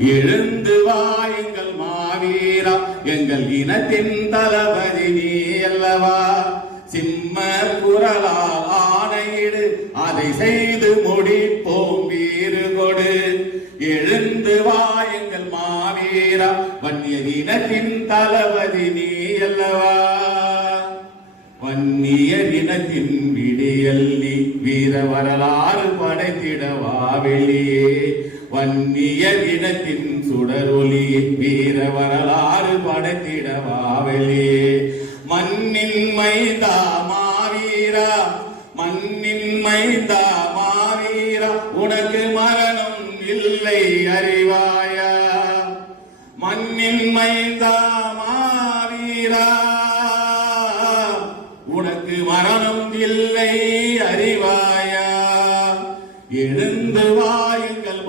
எழுந்து வா எங்கள் மாவீரா எங்கள் இனத்தின் தளபதி நீ அல்லவா? சிம்ம குரலா ஆணையிடு அதை செய்து முடிப்போம் வீறு கொடு. எழுந்து வா எங்கள் மாவீரா வன்னிய இனத்தின் தளபதி நீ அல்லவா? வன்னிய விடியல்லி வீர வரலாறு படைத்திடவா வெளியே. வன்னியரினத்தின் சுடரொலியே வீர வரலாறு படைத்திடவா வெளியே. மண்ணின் மைதா மாவீரா மண்ணின் மைதா மாவீரா உனக்கு மரணம் இல்லை அறிவாயா. மண்ணின் மைந்தா உனக்கு மரணம் இல்லை அறிவாயா? எழுந்து வாயுங்கள்